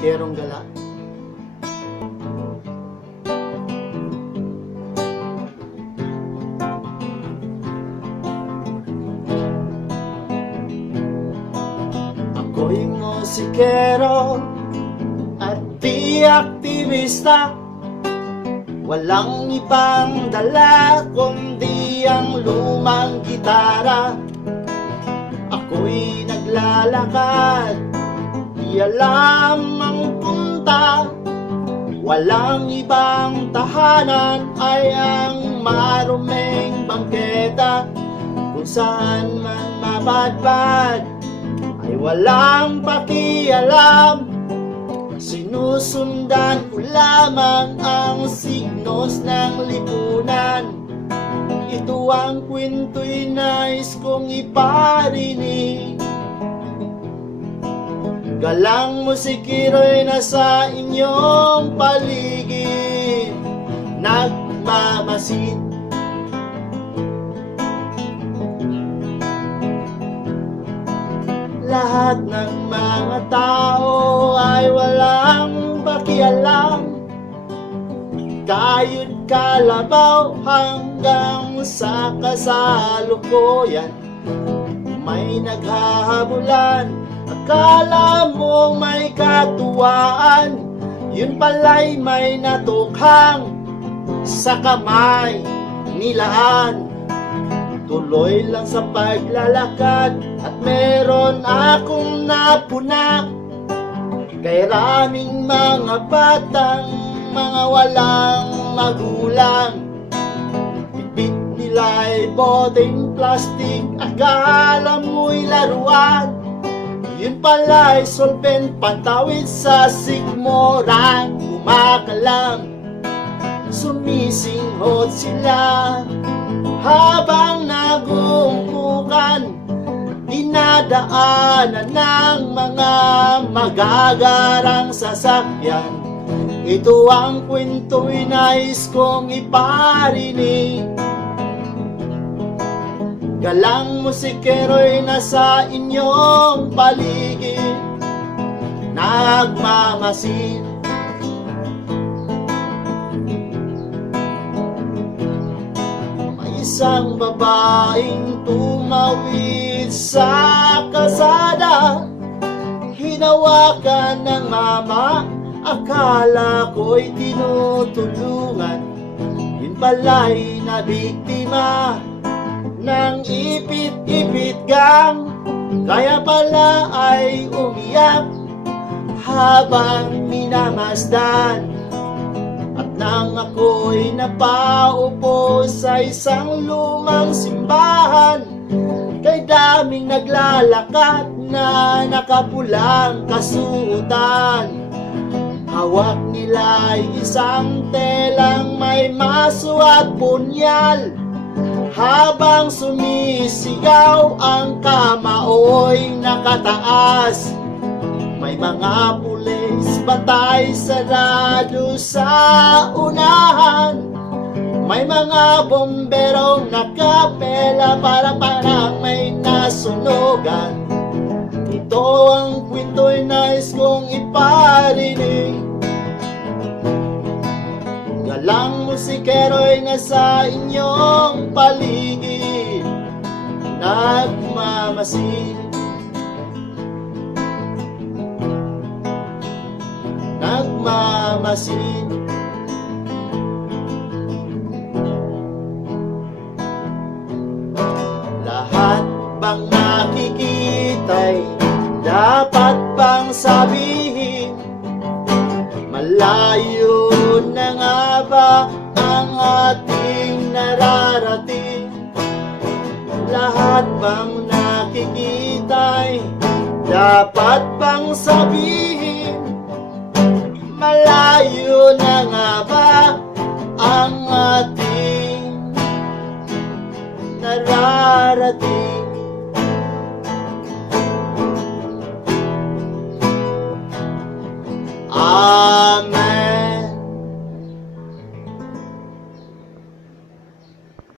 Kerong Gala. Ako'y musikero at di aktivista Walang ibang dala kundi ang lumang gitara Ako'y naglalakad, di alam ang punta Walang ibang tahanan ay ang maruming bangketa. Kung saan man mapadpad ay walang pakialam. Sinusundan ko lamang ang signos ng lipunan. Ito ang kwento'y nais kong iparinig Galang musikiro'y nasa inyong paligid. Nagmamasid. Lahat ng mga tao ay walang pakialam. Kayod kalabaw hanggang sa kasalukuyan. May naghahabulan Akala mo may katuwaan Yun pala'y may natukhang Sa kamay nilaan Tuloy lang sa paglalakad At meron akong napuna. Kay raming mga batang Mga walang magulang. Bitbit nila'y boteng plastic Akala mo'y laruan Yun pala'y solvent Pantawid sa sigmoran. Kumakalam Sumisinghot sila. Habang nagumpukan Dinadaanan ng mga magagarang sasakyan. Ito ang kwento'y nais kong iparinig Galang musikero'y nasa inyong paligid. Nagmamasid. Isang babaeng tumawid sa kasada. Hinawakan ng mama, akala ko'y tinutulungan. Yun pala'y nabiktima ng ipit-ipit gang Kaya pala ay umiyak habang minamasdan. At nang ako'y napaupo sa isang lumang simbahan Kay daming naglalakad na nakapulang kasuotan. Hawak nila ay isang telang may maso at punyal Habang sumisigaw ang kamaoy nakataas may mga pulis batay sarado sa unahan. May mga bomberong nakapela para parang may nasunugan. Ito ang kwento'y nais kong iparinig. Galang musikero'y nasa inyong paligid. Nagmamasid. Nagmamasid. Lahat bang nakikita'y dapat bang sabihin? Malayo ating nararating. Lahat bang nakikita'y dapat bang sabihin? Malayo na nga ba ang ating nararating? Ah